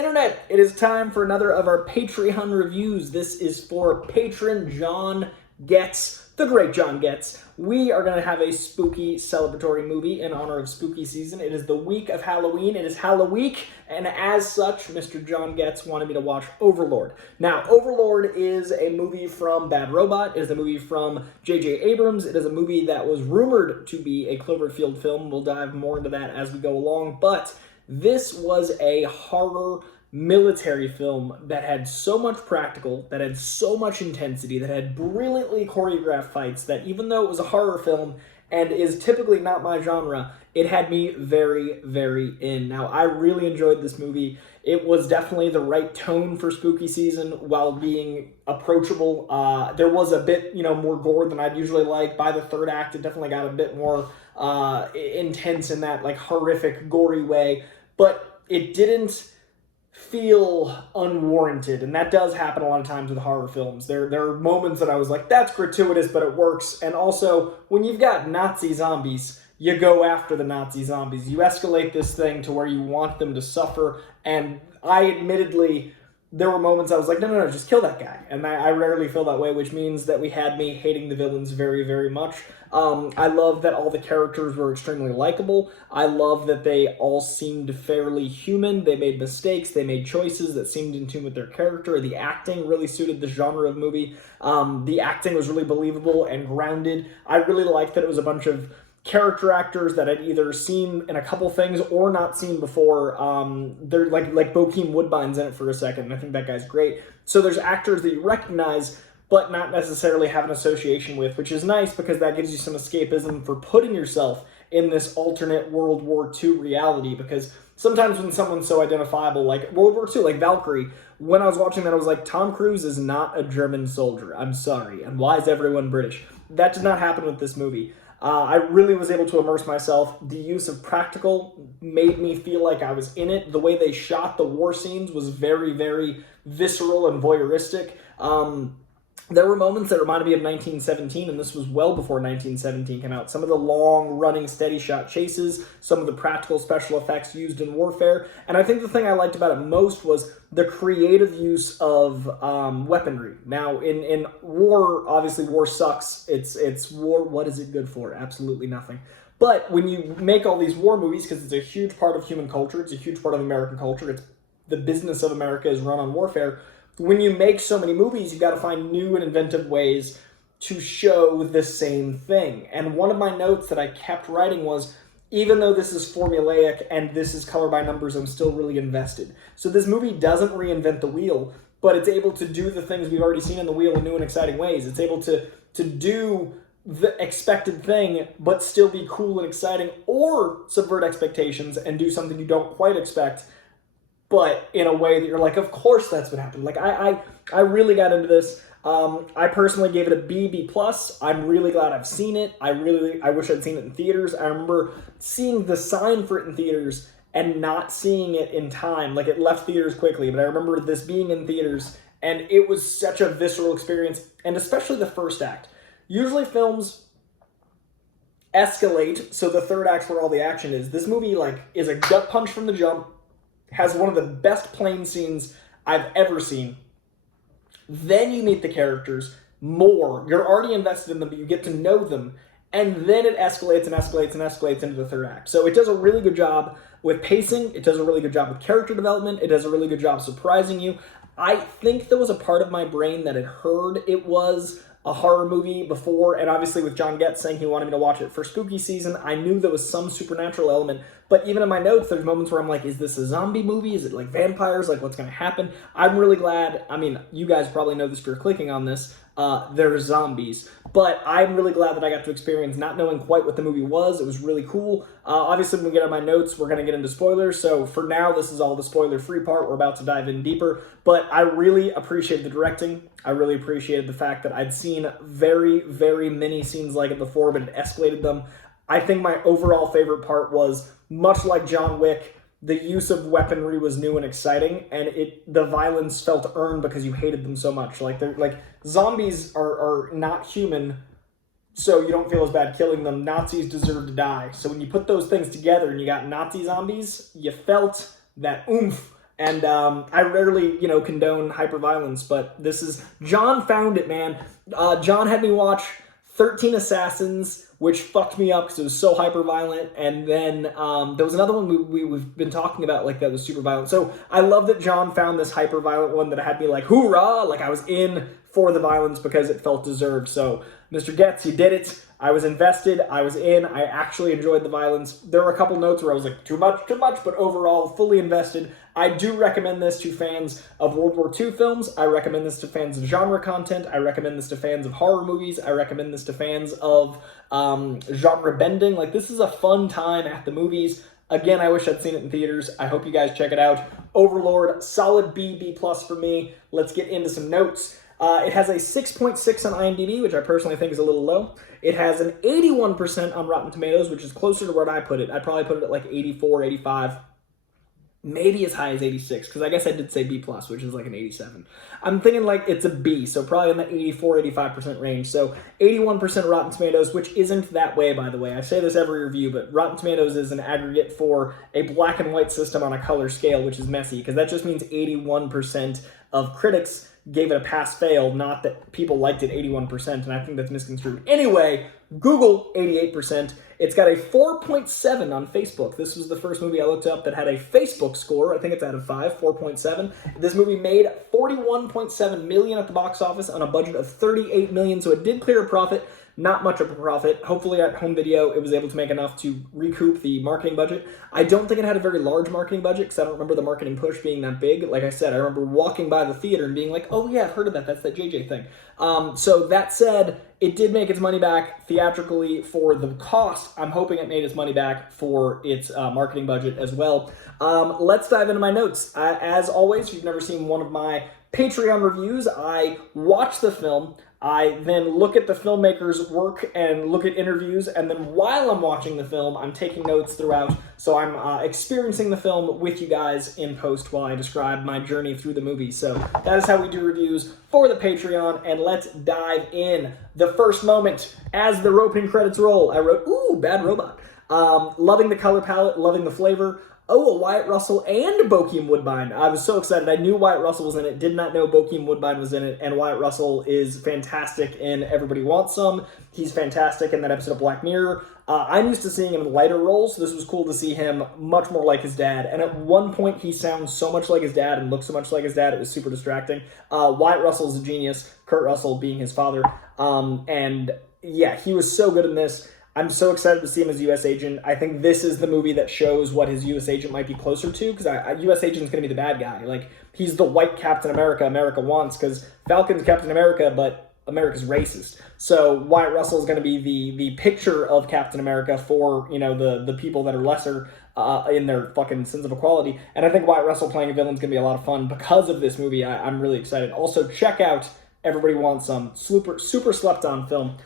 Internet, it is time for another of our Patreon reviews. This is for patron John Goetz, the great John Goetz. We are going to have a spooky celebratory movie in honor of spooky season. It is the week of Halloween. It is Halloweek, and as such, Mr. John Goetz wanted me to watch Overlord. Now, Overlord is a movie from Bad Robot. It is a movie from J.J. Abrams. It is a movie that was rumored to be a Cloverfield film. We'll dive more into that as we go along, but this was a horror military film that had so much practical, that had so much intensity, that had brilliantly choreographed fights, that even though it was a horror film and is typically not my genre, it had me very, very in. Now, I really enjoyed this movie. It was definitely the right tone for spooky season while being approachable. There was a bit, more gore than I'd usually like. By the third act, it definitely got a bit more intense in that horrific, gory way. But it didn't feel unwarranted, and that does happen a lot of times with horror films. There are moments that I was like, that's gratuitous, but it works. And also, when you've got Nazi zombies, you go after the Nazi zombies. You escalate this thing to where you want them to suffer, and I admittedly, there were moments I was like, no, just kill that guy. And I rarely feel that way, which means that we had me hating the villains very, very much. I love that all the characters were extremely likable. I love that they all seemed fairly human. They made mistakes. They made choices that seemed in tune with their character. The acting really suited the genre of movie. The acting was really believable and grounded. I really liked that it was a bunch of character actors that I'd either seen in a couple things or not seen before. They're like Bokeem Woodbine's in it for a second, and I think that guy's great. So there's actors that you recognize, but not necessarily have an association with, which is nice because that gives you some escapism for putting yourself in this alternate World War II reality. Because sometimes when someone's so identifiable, like World War II, like Valkyrie, when I was watching that, I was like, Tom Cruise is not a German soldier. I'm sorry. And why is everyone British? That did not happen with this movie. I really was able to immerse myself. The use of practical made me feel like I was in it. The way they shot the war scenes was very, very visceral and voyeuristic. There were moments that reminded me of 1917, and this was well before 1917 came out. Some of the long-running, steady-shot chases, some of the practical special effects used in warfare, and I think the thing I liked about it most was the creative use of weaponry. Now, in war, obviously war sucks. It's war. What is it good for? Absolutely nothing. But when you make all these war movies, because it's a huge part of human culture, it's a huge part of American culture, it's the business of America is run on warfare. When you make so many movies, you've got to find new and inventive ways to show the same thing. And one of my notes that I kept writing was, even though this is formulaic and this is color by numbers, I'm still really invested. So this movie doesn't reinvent the wheel, but it's able to do the things we've already seen in the wheel in new and exciting ways. It's able to do the expected thing, but still be cool and exciting, or subvert expectations and do something you don't quite expect, but in a way that you're like, of course that's what happened. Like, I really got into this. I personally gave it a B+. I'm really glad I've seen it. I wish I'd seen it in theaters. I remember seeing the sign for it in theaters and not seeing it in time. Like, it left theaters quickly, but I remember this being in theaters, and it was such a visceral experience, and especially the first act. Usually films escalate, so the third act's where all the action is. This movie, is a gut punch from the jump, has one of the best plane scenes I've ever seen. Then you meet the characters more. You're already invested in them, but you get to know them. And then it escalates and escalates and escalates into the third act. So it does a really good job with pacing. It does a really good job with character development. It does a really good job surprising you. I think there was a part of my brain that had heard it was a horror movie before, and obviously with John Goetz saying he wanted me to watch it for spooky season, I knew there was some supernatural element, but even in my notes, there's moments where I'm like, is this a zombie movie? Is it like vampires? Like, what's going to happen? I'm really glad, you guys probably know this if you're clicking on this, there's zombies, but I'm really glad that I got to experience not knowing quite what the movie was. It was really cool. Obviously, when we get on my notes, we're going to get into spoilers, so for now, this is all the spoiler-free part. We're about to dive in deeper, but I really appreciated the directing. I really appreciated the fact that I'd seen very, very many scenes like it before, but it escalated them. I think my overall favorite part was, much like John Wick, the use of weaponry was new and exciting, and the violence felt earned because you hated them so much. Zombies are not human, so you don't feel as bad killing them. Nazis deserve to die. So when you put those things together and you got Nazi zombies, you felt that oomph And I rarely, condone hyperviolence, but this is... John found it, man. John had me watch 13 Assassins, which fucked me up because it was so hyper-violent, and then there was another one we've been talking about, like, that was super violent. So I love that John found this hyper-violent one that had me like, hoorah! Like, I was in for the violence because it felt deserved. So, Mr. Goetz, you did it. I was invested. I was in. I actually enjoyed the violence. There were a couple notes where I was like, too much, but overall, fully invested. I do recommend this to fans of World War II films. I recommend this to fans of genre content. I recommend this to fans of horror movies. I recommend this to fans of genre bending. Like, this is a fun time at the movies. Again, I wish I'd seen it in theaters. I hope you guys check it out. Overlord, solid B+ for me. Let's get into some notes. It has a 6.6 on IMDb, which I personally think is a little low. It has an 81% on Rotten Tomatoes, which is closer to where I put it. I'd probably put it at like 84, 85, maybe as high as 86, because I guess I did say B+, which is like an 87. I'm thinking like it's a B, so probably in the 84, 85% range. So 81% Rotten Tomatoes, which isn't that way, by the way. I say this every review, but Rotten Tomatoes is an aggregate for a black and white system on a color scale, which is messy, because that just means 81% of critics gave it a pass-fail, not that people liked it 81%, and I think that's misconstrued. Anyway, Google, 88%. It's got a 4.7 on Facebook. This was the first movie I looked up that had a Facebook score. I think it's out of 5, 4.7. This movie made $41.7 million at the box office on a budget of $38 million, so it did clear a profit. Not much of a profit. Hopefully at home video, it was able to make enough to recoup the marketing budget. I don't think it had a very large marketing budget because I don't remember the marketing push being that big. Like I said, I remember walking by the theater and being like, oh yeah, I've heard of that. That's that JJ thing. So that said, it did make its money back theatrically for the cost. I'm hoping it made its money back for its marketing budget as well. Let's dive into my notes. As always, if you've never seen one of my Patreon reviews, I watch the film. I then look at the filmmaker's work and look at interviews, and then while I'm watching the film, I'm taking notes throughout, so I'm experiencing the film with you guys in post while I describe my journey through the movie. So that is how we do reviews for the Patreon, and let's dive in. The first moment, as the roping credits roll, I wrote, ooh, Bad Robot. Loving the color palette, loving the flavor. Oh, a Wyatt Russell and Bokeem Woodbine. I was so excited. I knew Wyatt Russell was in it, did not know Bokeem Woodbine was in it, and Wyatt Russell is fantastic in Everybody Wants Some. He's fantastic in that episode of Black Mirror. I'm used to seeing him in lighter roles, so this was cool to see him much more like his dad. And at one point, he sounds so much like his dad and looks so much like his dad, it was super distracting. Wyatt Russell is a genius, Kurt Russell being his father. And yeah, he was so good in this. I'm so excited to see him as U.S. Agent. I think this is the movie that shows what his U.S. Agent might be closer to, because U.S. Agent's going to be the bad guy. Like, he's the white Captain America wants, because Falcon's Captain America, but America's racist. So Wyatt Russell is going to be the picture of Captain America for, the people that are lesser in their fucking sense of equality. And I think Wyatt Russell playing a villain is going to be a lot of fun because of this movie. I'm really excited. Also, check out Everybody Wants Some. Super slept on film.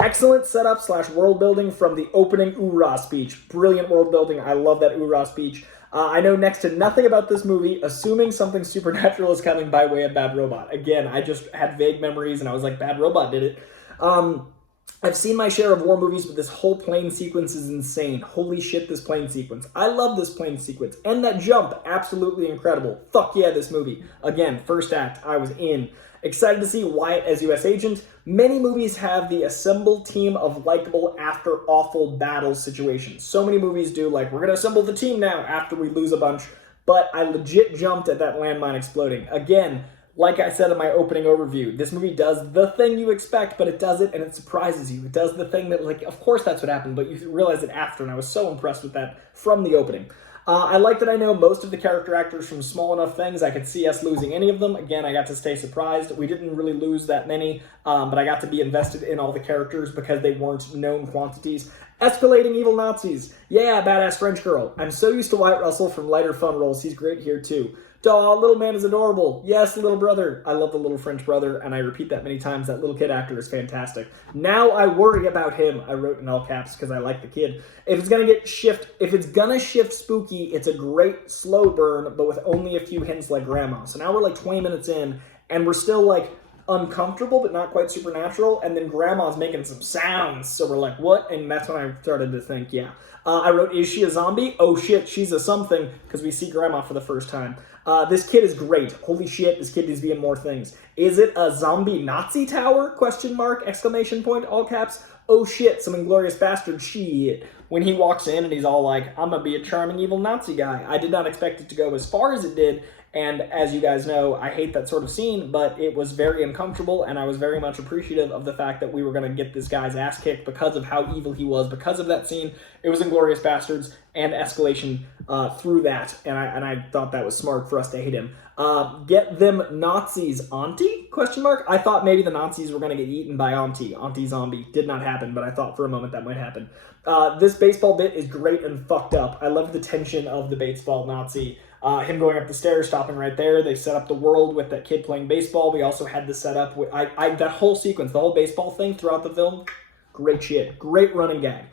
Excellent setup / world building from the opening oorah speech. Brilliant world building. I love that oorah speech. I know next to nothing about this movie, assuming something supernatural is coming by way of Bad Robot. Again, I just had vague memories and I was like, Bad Robot did it. I've seen my share of war movies, but this whole plane sequence is insane. Holy shit, this plane sequence. I love this plane sequence. And that jump, absolutely incredible. Fuck yeah, this movie. Again, first act, I was in. Excited to see Wyatt as U.S. Agent. Many movies have the assembled team of likable after awful battle situations. So many movies do, like, we're going to assemble the team now after we lose a bunch. But I legit jumped at that landmine exploding. Again, like I said in my opening overview, this movie does the thing you expect, but it does it and it surprises you. It does the thing that, like, of course that's what happened, but you realize it after, and I was so impressed with that from the opening. I like that I know most of the character actors from Small Enough Things. I could see us losing any of them. Again, I got to stay surprised. We didn't really lose that many, but I got to be invested in all the characters because they weren't known quantities. Escalating evil Nazis. Yeah, badass French girl. I'm so used to Wyatt Russell from lighter fun roles. He's great here too. Daw, little man is adorable. Yes, little brother. I love the little French brother, and I repeat that many times. That little kid actor is fantastic. Now I worry about him. I wrote in all caps because I like the kid. If it's gonna shift spooky, it's a great slow burn, but with only a few hints like Grandma. So now we're like 20 minutes in, and we're still like, uncomfortable, but not quite supernatural. And then Grandma's making some sounds, so we're like, what? And that's when I started to think, yeah. I wrote, is she a zombie? Oh shit, she's a something, because we see Grandma for the first time. This kid is great. Holy shit, this kid needs to be in more things. Is it a zombie Nazi tower? Question mark, exclamation point, all caps. Oh shit, some inglorious bastard shit. When he walks in and he's all like, I'm gonna be a charming evil Nazi guy. I did not expect it to go as far as it did, and as you guys know, I hate that sort of scene, but it was very uncomfortable, and I was very much appreciative of the fact that we were going to get this guy's ass kicked because of how evil he was, because of that scene. It was Inglourious Bastards and escalation through that, and I thought that was smart for us to hate him. Get them Nazis, Auntie? Question mark. I thought maybe the Nazis were going to get eaten by Auntie Zombie. Did not happen, but I thought for a moment that might happen. This baseball bit is great and fucked up. I love the tension of the baseball Nazi. Him going up the stairs, stopping right there. They set up the world with that kid playing baseball. We also had the setup with that whole sequence, the whole baseball thing throughout the film. Great shit. Great running gag.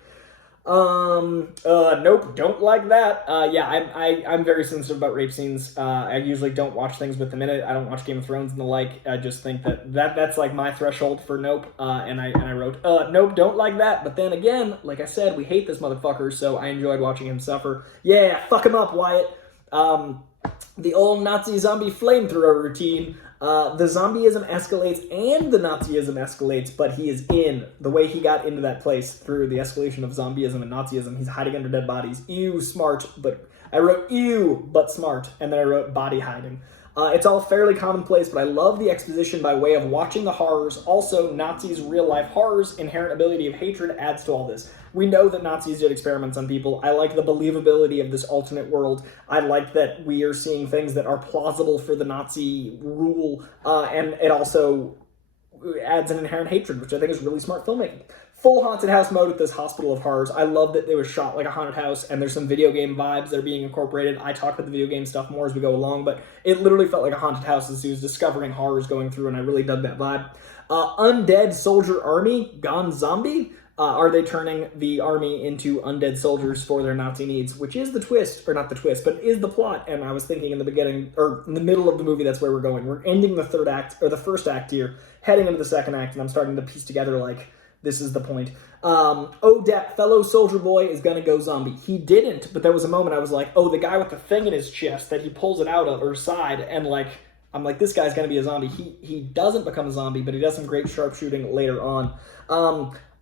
Nope, don't like that. Yeah, I'm very sensitive about rape scenes. I usually don't watch things with them in it. I don't watch Game of Thrones and the like. I just think that's like my threshold for nope. And I wrote, nope, don't like that. But then again, like I said, we hate this motherfucker, so I enjoyed watching him suffer. Yeah, fuck him up, Wyatt. The old Nazi zombie flamethrower routine. The zombieism escalates and the Nazism escalates, but he is in. The way he got into that place through the escalation of zombieism and Nazism, he's hiding under dead bodies. Ew, smart, but I wrote ew, but smart, and then I wrote body hiding. It's all fairly commonplace, but I love the exposition by way of watching the horrors. Also, Nazis' real-life horrors, inherent ability of hatred adds to all this. We know that Nazis did experiments on people. I like the believability of this alternate world. I like that we are seeing things that are plausible for the Nazi rule, and it also adds an inherent hatred, which I think is really smart filmmaking. Full haunted house mode at this hospital of horrors. I love that it was shot like a haunted house, and there's some video game vibes that are being incorporated. I talk about the video game stuff more as we go along, but it literally felt like a haunted house as he was discovering horrors going through, and I really dug that vibe. Undead soldier army gone zombie. Are they turning the army into undead soldiers for their Nazi needs? Which is the twist, or not the twist, but is the plot. And I was thinking in the beginning, or in the middle of the movie, that's where we're going. We're ending the third act, or the first act here, heading into the second act, and I'm starting to piece together, like, this is the point. That fellow soldier boy is gonna go zombie. He didn't, but there was a moment I was like, oh, the guy with the thing in his chest that he pulls it out of, or side, and like, I'm like, this guy's gonna be a zombie. He doesn't become a zombie, but he does some great sharpshooting later on.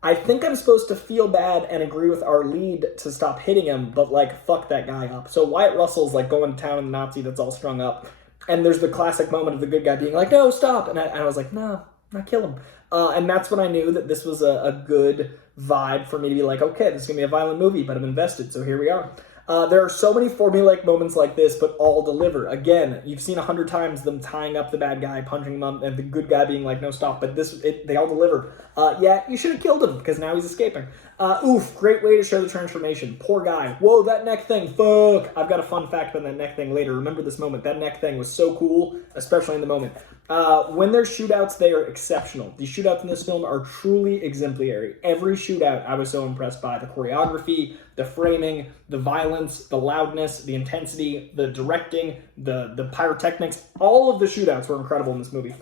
I think I'm supposed to feel bad and agree with our lead to stop hitting him, but like, fuck that guy up. So Wyatt Russell's like going to town on the Nazi that's all strung up, and there's the classic moment of the good guy being like, no, stop, and I was like, no, not kill him. And that's when I knew that this was a good vibe for me to be like, okay, this is going to be a violent movie, but I'm invested, so here we are. There are so many formulaic moments like this, but all deliver. Again, you've seen 100 times them tying up the bad guy, punching him up, and the good guy being like, no, stop, but they all deliver. Yeah, you should have killed him, because now he's escaping. Great way to show the transformation. Poor guy. Whoa, that neck thing, fuck. I've got a fun fact about that neck thing later. Remember this moment. That neck thing was so cool, especially in the moment. When there's shootouts, they are exceptional. The shootouts in this film are truly exemplary. Every shootout I was so impressed by. The choreography, the framing, the violence, the loudness, the intensity, the directing, the pyrotechnics. All of the shootouts were incredible in this movie.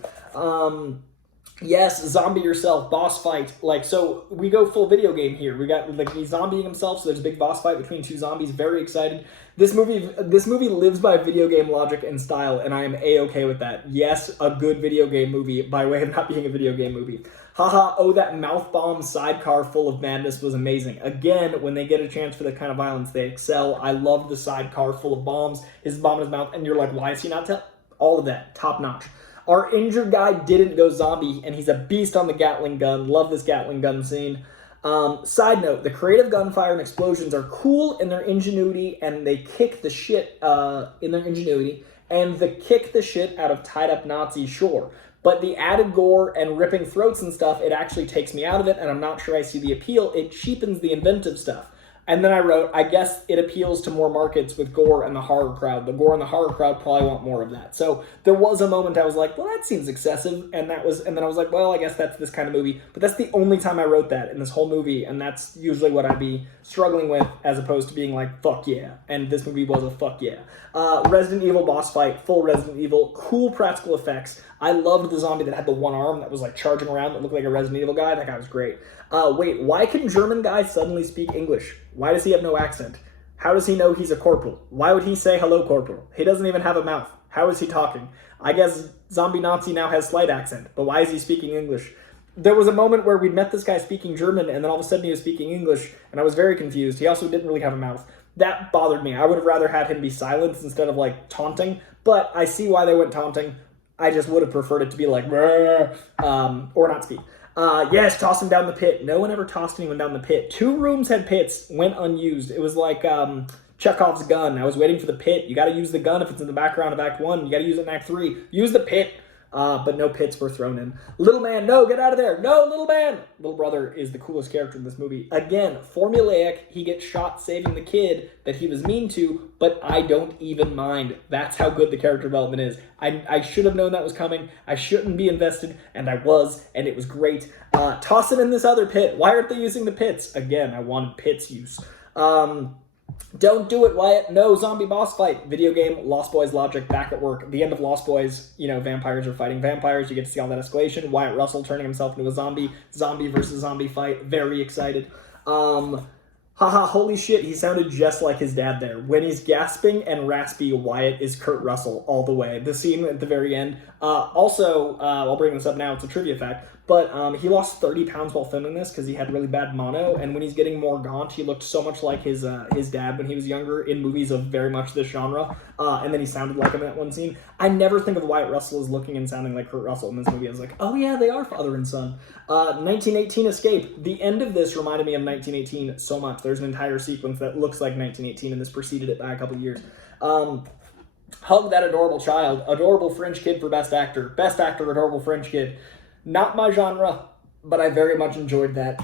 Yes, zombie yourself, boss fight. Like, so we go full video game here. We got, like, he's zombieing himself, so there's a big boss fight between two zombies. Very excited. This movie lives by video game logic and style, and I am A-okay with that. Yes, a good video game movie, by way of not being a video game movie. Haha, that mouth bomb sidecar full of madness was amazing. Again, when they get a chance for that kind of violence, they excel. I love the sidecar full of bombs, his bomb in his mouth, and you're like, why is he not all of that, top notch. Our injured guy didn't go zombie, and he's a beast on the Gatling gun. Love this Gatling gun scene. Side note, the creative gunfire and explosions are cool in their ingenuity, and they kick the shit in their ingenuity, and they kick the shit out of tied-up Nazis, sure. But the added gore and ripping throats and stuff, it actually takes me out of it, and I'm not sure I see the appeal. It cheapens the inventive stuff. And then I wrote, I guess it appeals to more markets with gore and the horror crowd. The gore and the horror crowd probably want more of that. So there was a moment I was like, well, that seems excessive. And then I was like, well, I guess that's this kind of movie. But that's the only time I wrote that in this whole movie. And that's usually what I'd be struggling with, as opposed to being like, fuck yeah. And this movie was a fuck yeah. Resident Evil boss fight, full Resident Evil, cool practical effects. I loved the zombie that had the one arm that was like charging around that looked like a Resident Evil guy. That guy was great. Wait, why can German guys suddenly speak English? Why does he have no accent? How does he know he's a corporal? Why would he say hello, corporal? He doesn't even have a mouth. How is he talking? I guess Zombie Nazi now has slight accent, but why is he speaking English? There was a moment where we'd met this guy speaking German, and then all of a sudden he was speaking English, and I was very confused. He also didn't really have a mouth. That bothered me. I would have rather had him be silenced instead of, like, taunting, but I see why they went taunting. I just would have preferred it to be like, or not speak. Yes, toss him down the pit. No one ever tossed anyone down the pit. 2 rooms had pits, went unused. It was like Chekhov's gun. I was waiting for the pit. You got to use the gun if it's in the background of Act 1. You got to use it in Act 3. Use the pit. But no pits were thrown in. Little man, no, get out of there. No, little man. Little brother is the coolest character in this movie. Again, formulaic. He gets shot saving the kid that he was mean to, but I don't even mind. That's how good the character development is. I should have known that was coming. I shouldn't be invested, and I was, and it was great. Toss it in this other pit. Why aren't they using the pits? Again, I wanted pits use. Don't do it, Wyatt. No zombie boss fight. Video game, Lost Boys logic, back at work. The end of Lost Boys, vampires are fighting vampires. You get to see all that escalation. Wyatt Russell turning himself into a zombie. Zombie versus zombie fight. Very excited. Haha, holy shit, he sounded just like his dad there. When he's gasping and raspy, Wyatt is Kurt Russell all the way. The scene at the very end. I'll bring this up now, it's a trivia fact, but he lost 30 pounds while filming this because he had really bad mono, and when he's getting more gaunt, he looked so much like his dad when he was younger in movies of very much this genre, and then he sounded like him in that one scene. I never think of Wyatt Russell as looking and sounding like Kurt Russell in this movie. I was like, oh yeah, they are father and son. 1918 Escape. The end of this reminded me of 1918 so much. There's an entire sequence that looks like 1918, and this preceded it by a couple years. Hug that adorable child. Adorable French kid for Best Actor. Best Actor, adorable French kid. Not my genre, but I very much enjoyed that.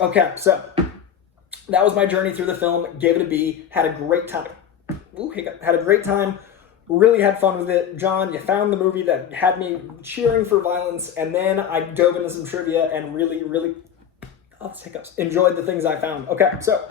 Okay, so that was my journey through the film. Gave it a B. Had a great time. Had a great time. Really had fun with it. John, you found the movie that had me cheering for violence, and then I dove into some trivia and really, enjoyed the things I found. Okay, so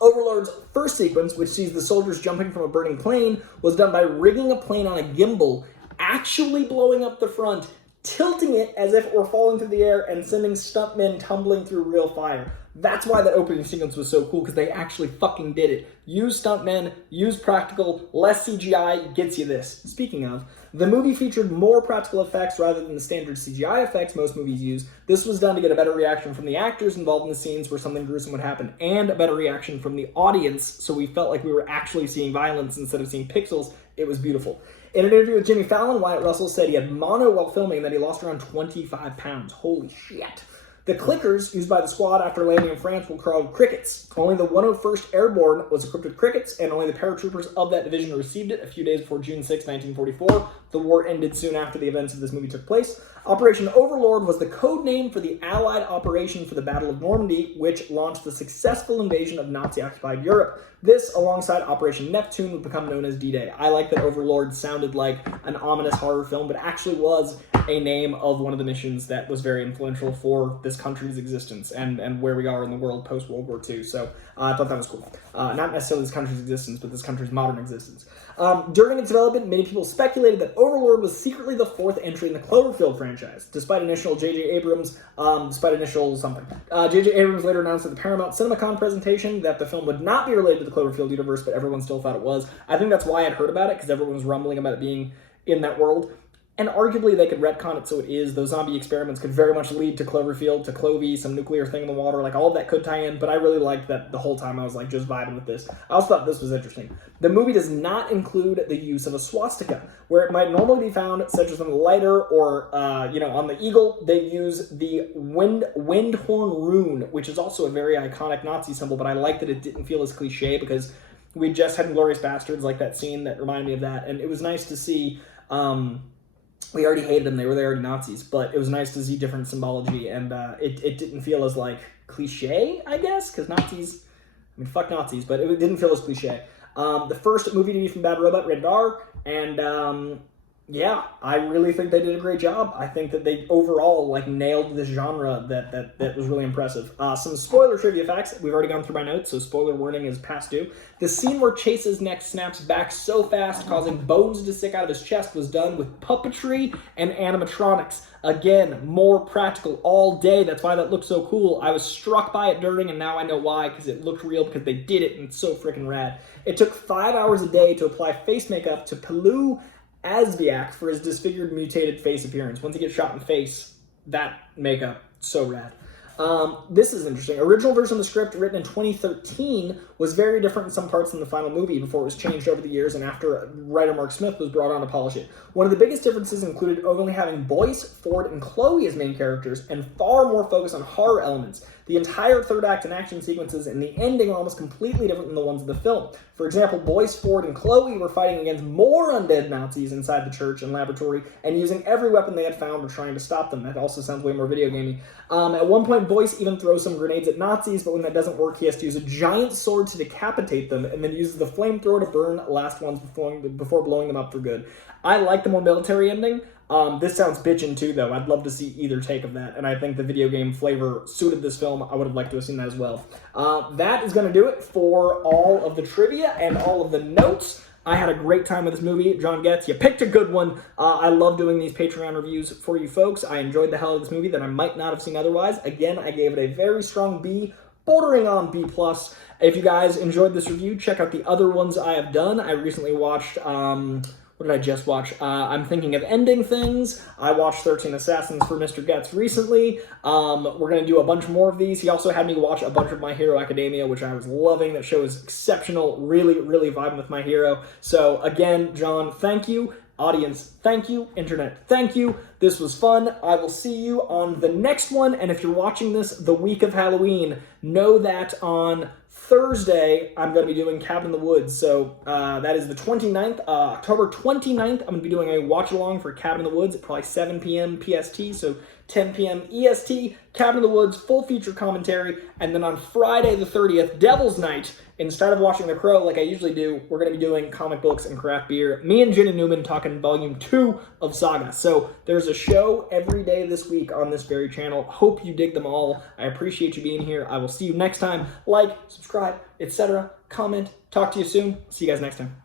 Overlord's first sequence, which sees the soldiers jumping from a burning plane, was done by rigging a plane on a gimbal, actually blowing up the front, tilting it as if it were falling through the air, and sending stuntmen tumbling through real fire. That's why that opening sequence was so cool, because they actually fucking did it. Use stuntmen, use practical, less CGI, gets you this. Speaking of, the movie featured more practical effects rather than the standard CGI effects most movies use. This was done to get a better reaction from the actors involved in the scenes where something gruesome would happen, and a better reaction from the audience, so we felt like we were actually seeing violence instead of seeing pixels. It was beautiful. In an interview with Jimmy Fallon, Wyatt Russell said he had mono while filming and that he lost around 25 pounds. Holy shit. The clickers used by the squad after landing in France were called crickets. Only the 101st Airborne was equipped with crickets, and only the paratroopers of that division received it a few days before June 6, 1944. The war ended soon after the events of this movie took place. Operation Overlord was the code name for the Allied operation for the Battle of Normandy, which launched the successful invasion of Nazi-occupied Europe. This, alongside Operation Neptune, would become known as D-Day. I like that Overlord sounded like an ominous horror film, but actually was a name of one of the missions that was very influential for this country's existence and where we are in the world post-World War II. So I thought that was cool. Not necessarily this country's existence, but this country's modern existence. During its development, many people speculated that Overlord was secretly the 4th entry in the Cloverfield franchise, despite initial J.J. Abrams, J.J. Abrams later announced at the Paramount CinemaCon presentation that the film would not be related to the Cloverfield universe, but everyone still thought it was. I think that's why I'd heard about it, because everyone was rumbling about it being in that world. And arguably they could retcon it so it is. Those zombie experiments could very much lead to Cloverfield, to Clovey, some nuclear thing in the water, like all of that could tie in, but I really liked that the whole time I was like just vibing with this. I also thought this was interesting. The movie does not include the use of a swastika, where it might normally be found, such as on the lighter or, on the eagle. They use the windhorn rune, which is also a very iconic Nazi symbol, but I like that it didn't feel as cliche because we just had Inglourious Bastards, like that scene that reminded me of that, and it was nice to see, we already hated them. They were already Nazis, but it was nice to see different symbology, and it didn't feel as like cliche, I guess, because Nazis, I mean, fuck Nazis, but it didn't feel as cliche. The first movie to be from Bad Robot, rated R, and yeah, I really think they did a great job. I think that they overall like nailed this genre that was really impressive. Some spoiler trivia facts. We've already gone through my notes, so spoiler warning is past due. The scene where Chase's neck snaps back so fast, causing bones to stick out of his chest, was done with puppetry and animatronics. Again, more practical all day. That's why that looked so cool. I was struck by it during, and now I know why, because it looked real, because they did it, and it's so freaking rad. It took 5 hours a day to apply face makeup to Palu Asbiak for his disfigured, mutated face appearance. Once he gets shot in the face, that makeup, so rad. This is interesting. Original version of the script, written in 2013, was very different in some parts than the final movie before it was changed over the years and after writer Mark Smith was brought on to polish it. One of the biggest differences included only having Boyce, Ford, and Chloe as main characters, and far more focus on horror elements. The entire third act and action sequences and the ending are almost completely different than the ones of the film. For example, Boyce, Ford, and Chloe were fighting against more undead Nazis inside the church and laboratory and using every weapon they had found or trying to stop them. That also sounds way more video gamey. At one point, Boyce even throws some grenades at Nazis, but when that doesn't work, he has to use a giant sword to decapitate them and then uses the flamethrower to burn last ones before blowing them up for good. I like the more military ending. This sounds bitchin' too, though. I'd love to see either take of that, and I think the video game flavor suited this film. I would have liked to have seen that as well. That is going to do it for all of the trivia and all of the notes. I had a great time with this movie. John Goetz, you picked a good one. I love doing these Patreon reviews for you folks. I enjoyed the hell out of this movie that I might not have seen otherwise. Again, I gave it a very strong B, bordering on B+. If you guys enjoyed this review, check out the other ones I have done. I recently watched... what did I just watch? I'm thinking of ending things. I watched 13 Assassins for Mr. Goetz recently. We're going to do a bunch more of these. He also had me watch a bunch of My Hero Academia, which I was loving. That show is exceptional. Really, really vibing with My Hero. So again, John, thank you. Audience, thank you. Internet, thank you. This was fun. I will see you on the next one. And if you're watching this the week of Halloween, know that on Thursday, I'm going to be doing Cabin in the Woods. So that is the 29th, October 29th. I'm going to be doing a watch-along for Cabin in the Woods at probably 7 p.m. PST, so 10 p.m. EST. Cabin in the Woods, full feature commentary. And then on Friday the 30th, Devil's Night, instead of watching The Crow like I usually do, we're going to be doing comic books and craft beer. Me and Jenny Newman talking Volume 2 of Saga. So there's a show every day this week on this very channel. Hope you dig them all. I appreciate you being here. I will see you next time. Like, subscribe, etc. Comment. Talk to you soon. See you guys next time.